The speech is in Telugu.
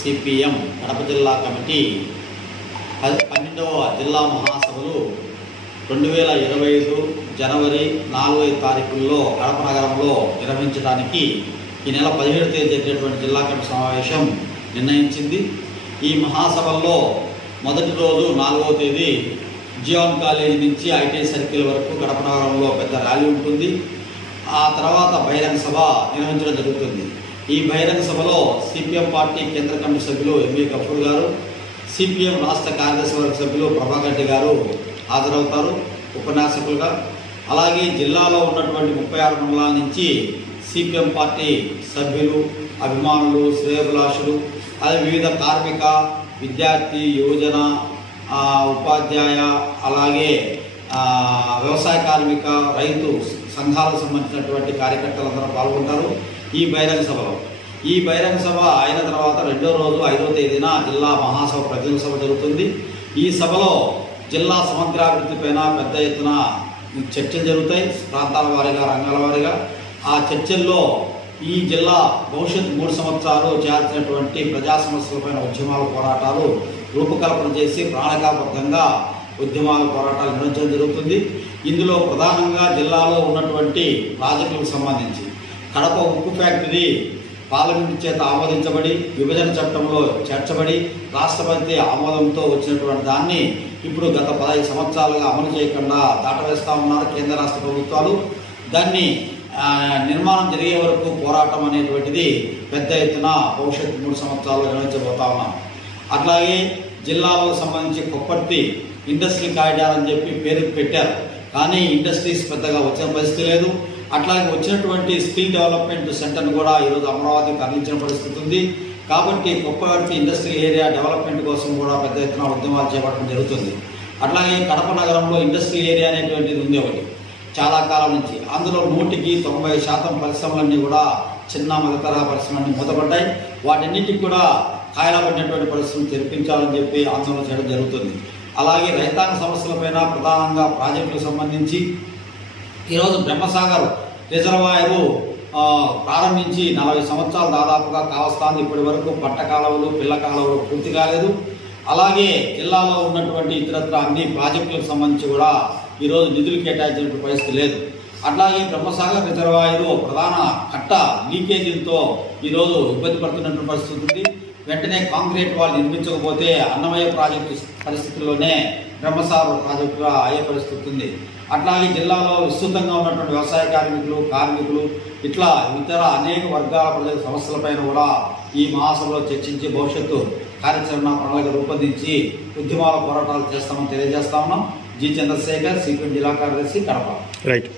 సిపిఎం కడప జిల్లా కమిటీ 12వ జిల్లా మహాసభలు 2025 జనవరి 4వ తారీఖుల్లో కడప నగరంలో నిర్వహించడానికి ఈ నెల 17వ తేదీ జరిగినటువంటి జిల్లా కమిటీ సమావేశం నిర్ణయించింది. ఈ మహాసభల్లో మొదటి రోజు 4వ తేదీ జియాన్ కాలేజీ నుంచి ఐటీ సర్కిల్ వరకు కడప నగరంలో పెద్ద ర్యాలీ ఉంటుంది. ఆ తర్వాత బహిరంగ సభ నిర్వహించడం జరుగుతుంది. ఈ బహిరంగ సభలో సిపిఎం పార్టీ కేంద్ర కమిటీ సభ్యులు ఎంఏ గఫూర్ గారు, సిపిఎం రాష్ట్ర కార్యదర్శి వర్గ సభ్యులు ప్రభాకర్ రెడ్డి గారు హాజరవుతారు ఉపన్యాసకులుగా. అలాగే జిల్లాలో ఉన్నటువంటి 36 మండలాల నుంచి సిపిఎం పార్టీ సభ్యులు, అభిమానులు, శ్రేయోభిలాషులు, అదే వివిధ కార్మిక, విద్యార్థి, యువజన, ఉపాధ్యాయ, అలాగే వ్యవసాయ కార్మిక, రైతు సంఘాలకు సంబంధించినటువంటి కార్యకర్తలందరూ పాల్గొంటారు ఈ బహిరంగ సభలో. ఈ బహిరంగ సభ అయిన తర్వాత రెండో రోజు 5వ తేదీన జిల్లా మహాసభ ప్రతినిధుల సభ జరుగుతుంది. ఈ సభలో జిల్లా సమగ్రాభివృద్ధిపైన పెద్ద ఎత్తున చర్చలు జరుగుతాయి, ప్రాంతాల వారీగా, రంగాల వారీగా. ఆ చర్చల్లో ఈ జిల్లా భవిష్యత్తు 3 సంవత్సరాలు చేయాల్సినటువంటి ప్రజా సమస్యలపైన ఉద్యమాల పోరాటాలు రూపకల్పన చేసి ప్రణాళికాబద్ధంగా ఉద్యమాల పోరాటాలు నిర్వహించడం జరుగుతుంది. ఇందులో ప్రధానంగా జిల్లాలో ఉన్నటువంటి ప్రాజెక్టులకు సంబంధించి కడప ఉక్కు ఫ్యాక్టరీ పార్లమెంటు చేత ఆమోదించబడి విభజన చట్టంలో చేర్చబడి రాష్ట్రపతి ఆమోదంతో వచ్చినటువంటి దాన్ని ఇప్పుడు గత 15 సంవత్సరాలుగా అమలు చేయకుండా దాటవేస్తూ ఉన్నారు కేంద్ర రాష్ట్ర ప్రభుత్వాలు. దాన్ని నిర్మాణం జరిగే వరకు పోరాటం అనేటువంటిది పెద్ద ఎత్తున భవిష్యత్తు 3 సంవత్సరాలు నిర్వహించబోతా ఉన్నాం. అట్లాగే జిల్లాలో సంబంధించి కొప్పర్తి ఇండస్ట్రీ కారిడార్ అని చెప్పి పేరు పెట్టారు, కానీ ఇండస్ట్రీస్ పెద్దగా వచ్చిన పరిస్థితి లేదు. అట్లాగే వచ్చినటువంటి స్కిల్ డెవలప్మెంట్ సెంటర్ను కూడా ఈరోజు అమరావతికి తరలించిన పరిస్థితి ఉంది. కాబట్టి కొప్పర్తి ఇండస్ట్రియల్ ఏరియా డెవలప్మెంట్ కోసం కూడా పెద్ద ఎత్తున ఉద్యమాలు చేపట్టడం జరుగుతుంది. అట్లాగే కడప నగరంలో ఇండస్ట్రియల్ ఏరియా అనేటువంటిది ఉంది ఒకటి చాలా కాలం నుంచి. అందులో 100% పరిశ్రమలన్నీ కూడా చిన్న మధ్యతరహా పరిశ్రమలన్నీ మూతపడ్డాయి. వాటన్నిటికి కూడా కాయలబడినటువంటి పరిశ్రమలు తెరిపించాలని చెప్పి ఆందోళన చేయడం జరుగుతుంది. అలాగే రైతాంగ సమస్యలపైన ప్రధానంగా ప్రాజెక్టులకు సంబంధించి ఈరోజు బ్రహ్మసాగర్ రిజర్వాయరు ప్రారంభించి 40 సంవత్సరాలు దాదాపుగా కావస్తాంది. ఇప్పటి వరకు పట్ట కాలువలు, పిల్ల కాలువలు పూర్తి కాలేదు. అలాగే జిల్లాలో ఉన్నటువంటి ఇతరత్ర అన్ని ప్రాజెక్టులకు సంబంధించి కూడా ఈరోజు నిధులు కేటాయించినటువంటి పరిస్థితి లేదు. అట్లాగే బ్రహ్మసాగర్ రిజర్వాయరు ప్రధాన కట్ట లీకేజీలతో ఈరోజు ఇబ్బంది పడుతున్నటువంటి పరిస్థితి ఉంది. వెంటనే కాంక్రీట్ వాళ్ళు నిర్మించకపోతే అన్నమయ్య ప్రాజెక్టు పరిస్థితుల్లోనే బ్రహ్మసాగర్ ప్రాజెక్టుగా అయ్యే పరిస్థితి ఉంది. అట్లాగే జిల్లాలో విస్తృతంగా ఉన్నటువంటి వ్యవసాయ కార్మికులు ఇట్లా ఇతర అనేక వర్గాల ప్రజల సమస్యలపైన కూడా ఈ మహాసభలో చర్చించి భవిష్యత్తు కార్యాచరణ ప్రణాళిక రూపొందించి ఉద్యమాల పోరాటాలు చేస్తామని తెలియజేస్తా ఉన్నాం. జి చంద్రశేఖర్, సిపిఎం జిల్లా కార్యదర్శి, కడప. రైట్.